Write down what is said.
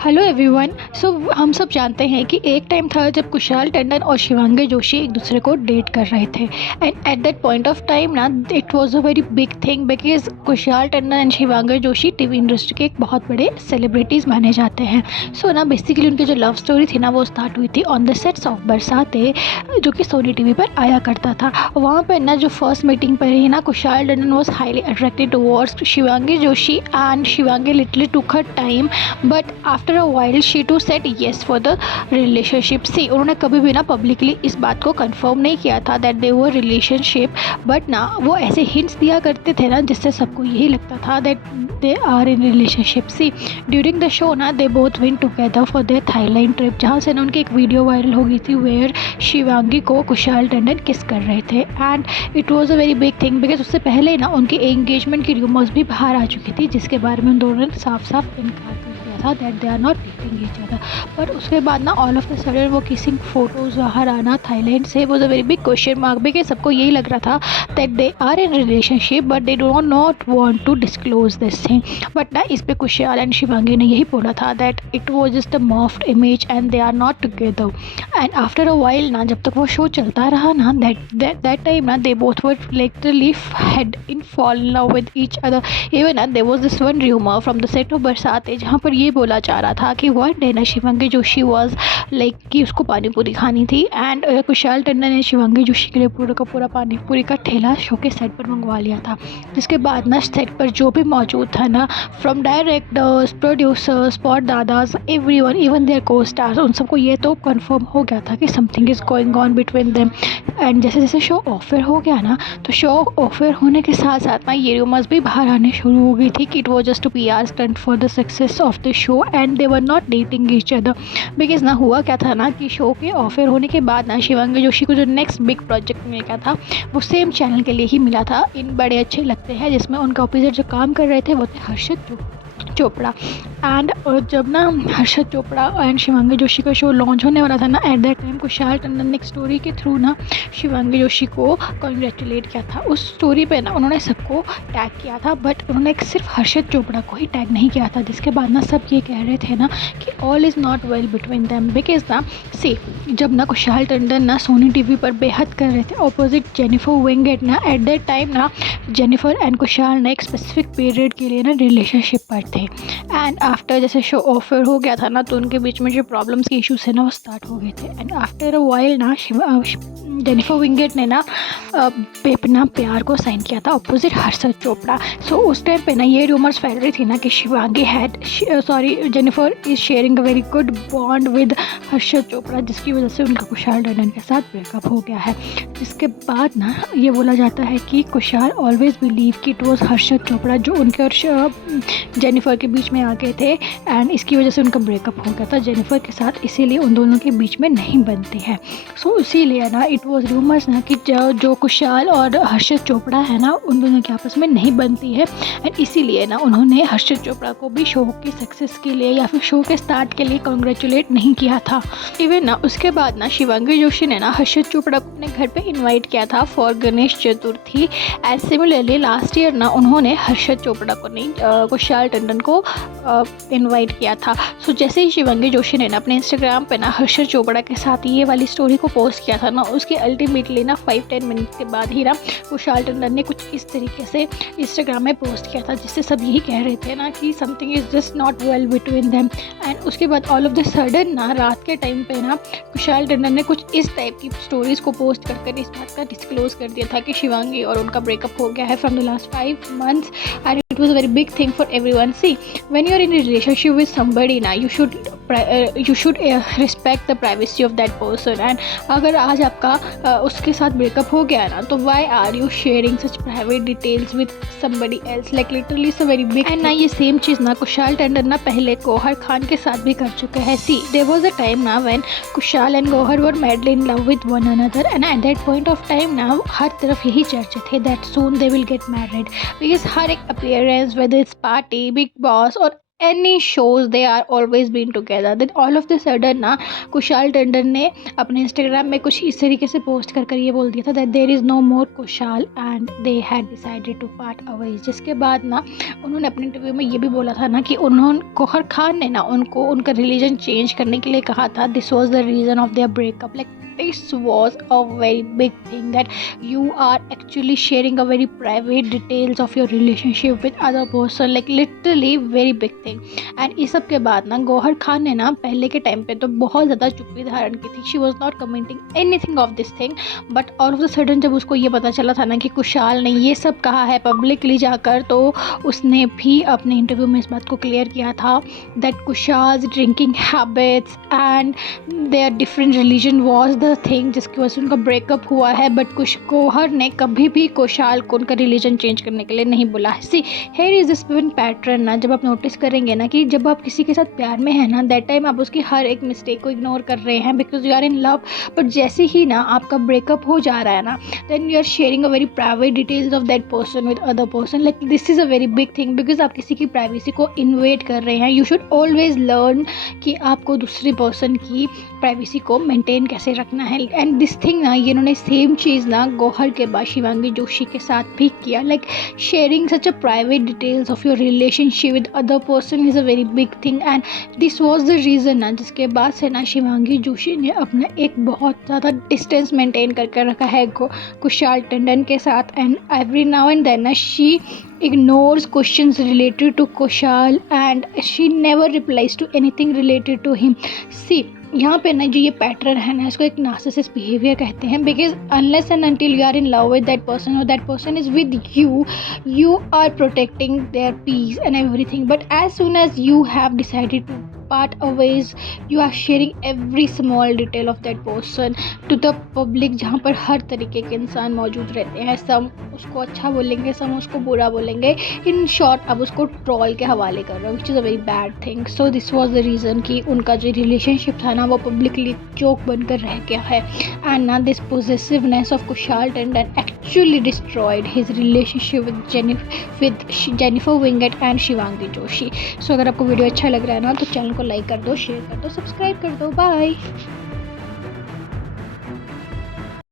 Hello everyone. सो हम सब जानते हैं कि एक टाइम था जब कुशाल टंडन और शिवांगी जोशी एक दूसरे को डेट कर रहे थे। And at that point of time ना it was a very big thing because Kushal Tandon and Shivangi Joshi TV industry के एक बहुत बड़े सेलिब्रिटीज़ माने जाते हैं। सो ना बेसिकली उनकी जो लव स्टोरी थी ना वो स्टार्ट हुई थी ऑन द सेट्स ऑफ बरसाते, जो कि सोनी टीवी पर आया करता था। वहाँ पर ना जो फर्स्ट मीटिंग पर ही ना Kushal Tandon was highly attracted towards Shivangi Joshi and Shivangi literally took her time, but after a while she to set yes for the relationship. See उन्होंने कभी भी ना पब्लिकली इस बात को कंफर्म नहीं किया था that they were relationship, but ना वो ऐसे हिंट्स दिया करते थे ना जिससे सबको यही लगता था that they are in relationship. See during the show ना they both went together for their Thailand trip, जहाँ से ना उनकी एक वीडियो वायरल हो गई थी वेयर शिवांगी को कुशाल टंडन किस कर रहे थे। And it was a very big thing because उससे पहले ना उनकी एंगेजमेंट की रूमर्स भी बाहर आ चुकी थी, जिसके बारे में उन दोनों ने साफ साफ इनकार कर दिया था that they are not dating each other. पर उसके बाद ना ऑल ऑफ द सडन वो किसिंग फोटोज़ बाहर आना थाईलैंड से was a very big question mark, because सबको यही लग रहा था that they are in relationship but they do not want to disclose this thing. But ना इस पे कुशाल एंड शिवांगी ने यही बोला था that it was just a morphed image and they are not together. And after a while ना जब तक वो शो चलता रहा ना दैट टाइम ना they both were literally head in fall in love with each other. Even ना there was this one rumour from the set of Barsaatein जहाँ पर ये बोला जा रहा था कि वन डे ना शिवांगी जोशी वॉज लाइक कि उसको पानी पूरी खानी थी एंड कुशाल टंडन ने शिवांगी जोशी के लिए पूरा का पूरा पानी पूरी का ठेला शो के सेट पर मंगवा लिया था। जिसके बाद ना सेट पर जो भी मौजूद था ना फ्रॉम डायरेक्टर्स प्रोड्यूसर्स स्पॉट दादाज everyone even their co stars, उन सबको ये तो कंफर्म हो गया था कि something is going on between them. And जैसे जैसे शो ऑफर हो गया ना तो शो ऑफर होने के साथ साथ ना ये रूमर्स भी बाहर आने शुरू हो गई थी कि it was just to PR stunt for the success of the show and they were not dating each other. Because ना हुआ क्या था ना कि शो के ऑफर होने के बाद ना शिवांगी जोशी को जो नेक्स्ट बिग प्रोजेक्ट मिल गया था वो सेम चैनल के लिए ही मिला था, इन बड़े अच्छे लगते हैं, जिसमें उनका ऑपोजिट जो काम कर रहे थे वो थे हर्षद चोपड़ा। एंड जब ना हर्षद चोपड़ा एंड शिवांगी जोशी का शो लॉन्च होने वाला था ना at that time Kushal Tandon ने एक स्टोरी के थ्रू ना शिवांगी जोशी को कॉन्ग्रेचुलेट किया था। उस स्टोरी पे ना उन्होंने सबको टैग किया था बट उन्होंने सिर्फ हर्षद चोपड़ा को ही टैग नहीं किया था, जिसके बाद ना सब ये कह रहे थे ना कि all is not well between them. Because ना सी जब ना कुशाल टंडन ना सोनी टीवी पर बेहद कर रहे थे ऑपोजिट जेनिफर विंगेट ना एट दैट टाइम ना जेनिफर एंड कुशाल ने एक स्पेसिफिक पीरियड के लिए ना रिलेशनशिप पर थे। एंड आफ्टर जैसे शो ऑफर हो गया था ना तो उनके बीच में जो प्रॉब्लम्स के इश्यूज थे ना वो स्टार्ट हो गए थे। एंड आफ्टर अ वाइल ना जेनिफर विंगेट ने ना बेपना प्यार को साइन किया था ऑपोजिट हर्षद चोपड़ा। सो उस टाइम पे ना ये रूमर्स फैल रही थी ना कि Shivangi Jennifer is sharing a very good bond with Harshad Chopra, जिसकी वजह से उनका कुशाल टंडन के साथ ब्रेकअप हो गया है। जिसके बाद ना ये बोला जाता है कि कुशाल ऑलवेज बिलीव कि इट वॉज हर्षद चोपड़ा जो उनके और जेनिफर के बीच में आ गए थे एंड इसकी वजह से उनका ब्रेकअप हो गया था जेनिफर के साथ, इसीलिए उन दोनों के बीच में नहीं बनती है। सो इसीलिए ना इट वॉज रूमर्स ना कि जो कुशाल और हर्षद चोपड़ा है ना उन दोनों के आपस में नहीं बनती है एंड इसीलिए ना उन्होंने हर्षद चोपड़ा को भी शो की सक्सेस के लिए या फिर शो के स्टार्ट के लिए कॉन्ग्रेचुलेट नहीं किया था। इवन ना उसके बाद ना शिवांगी जोशी ने ना हर्षद चोपड़ा को अपने घर पे इनवाइट किया था for Ganesh Chaturthi. As similarly last year ना उन्होंने हर्षद चोपड़ा को नहीं कुशाल टंडन को इनवाइट किया था। सो जैसे ही शिवांगी जोशी ने ना अपने इंस्टाग्राम पे ना हर्षद चोपड़ा के साथ ये वाली स्टोरी को पोस्ट किया था ना उसके अल्टीमेटली ना 5-10 मिनट के बाद ही ना कुशाल टंडन ने कुछ इस तरीके से इंस्टाग्राम में पोस्ट किया था जिससे सब यही कह रहे थे ना कि something is just not well between them. And उसके बाद ऑल ऑफ द सडन ना रात के टाइम पे ना कुशाल टंडन ने कुछ इस टाइप की स्टोरीज को पोस्ट कर इस बात का डिस्क्लोज कर दिया था कि शिवांगी और उनका ब्रेकअप हो गया है from the last 5 months and it was a very big thing for everyone. See, when you're in a relationship with somebody now you should respect the privacy of that person. And अगर आज आपका उसके साथ breakup हो गया ना तो why are you sharing such private details with somebody else? Like literally it's a very big and ना ये सेम चीज़ ना कुशाल टंडन ना पहले गौहर खान के साथ भी कर चुके हैं। See, there was a time now when Kushal and Gauhar were madly in love with one another and at that point of time now हर तरफ यही चर्चा थे that soon they will get married because हर एक appearance whether it's party, big boss और any shows they are always been together. Then all of the sudden ना कुशाल टंडन ने अपने Instagram में कुछ इस तरीके से पोस्ट कर ये बोल दिया था that there is no more Kushal and they had decided to part ways. जिसके बाद ना उन्होंने अपने इंटरव्यू में ये भी बोला था ना कि उन्होंने गौहर खान ने ना उनको उनका रिलीजन चेंज करने के लिए कहा था। This was the reason of their breakup. Like this was a very big thing that you are actually sharing a very private details of your relationship with other person, like literally very big thing। and इस सब के बाद ना गौहर खान ने ना पहले के time पे तो बहुत ज़्यादा चुप्पी धारण की थी। She was not commenting anything of this thing, but all of the sudden जब उसको ये पता चला था ना कि कुशाल ने ये सब कहा है पब्लिकली जाकर, तो उसने भी अपने इंटरव्यू में इस बात को क्लियर किया था that Kushal's drinking habits and their different religion was the thing जिसकी वजह से उनका ब्रेकअप हुआ है। बट गौहर ने कभी भी कुशाल को उनका रिलीजन चेंज करने के लिए नहीं बोला। See here is this one pattern ना, जब आप नोटिस करेंगे ना कि जब आप किसी के साथ प्यार में है ना, दैट टाइम आप उसकी हर एक मिस्टेक को इग्नोर कर रहे हैं because you are in love. But जैसे ही ना आपका ब्रेकअप हो जा रहा है ना, then you are sharing a very private details of that person with other person. Like this is a very big thing because आप किसी की प्राइवेसी को इन्वेड कर रहे हैं। यू शुड ऑलवेज लर्न कि आपको दूसरी पर्सन की प्राइवेसी को मेंटेन कैसे रखना है। एंड दिस थिंग ना, ये इन्होंने सेम चीज़ ना गौहर के बाद शिवांगी जोशी के साथ भी किया। Like sharing such a private details of your relationship with other person is a very big thing and this was the reason ना जिसके बाद से ना शिवांगी जोशी ने अपना एक बहुत ज़्यादा डिस्टेंस मेंटेन करके रखा है कुशाल टंडन के साथ। And every now and then ना she ignores questions related to Kushal and she never replies to anything related to him। See यहाँ पे ना जो ये पैटर्न है ना, इसको एक नार्सिसिस्ट बिहेवियर कहते हैं because unless and until you are in love with that person और that person is with you, you are protecting their peace and everything. But as soon as you have decided to part aways, you are sharing every small detail of that person to the public, जहाँ पर हर तरीके के इंसान मौजूद रहते हैं। सम उसको अच्छा बोलेंगे, सम उसको बुरा बोलेंगे। इन शॉर्ट आप उसको ट्रॉल के हवाले कर रहे हो, which is a very bad thing. So this was the reason कि उनका जो रिलेशनशिप था ना वो पब्लिकली जोक बनकर रह गया है। एंड ना this possessiveness of Kushal Tandon actually destroyed his relationship with Jennifer Winget and Shivangi Joshi. So अगर आपको वीडियो अच्छा लग रहा है ना तो चैनल को लाइक कर दो, शेयर कर दो, सब्सक्राइब कर दो। बाय।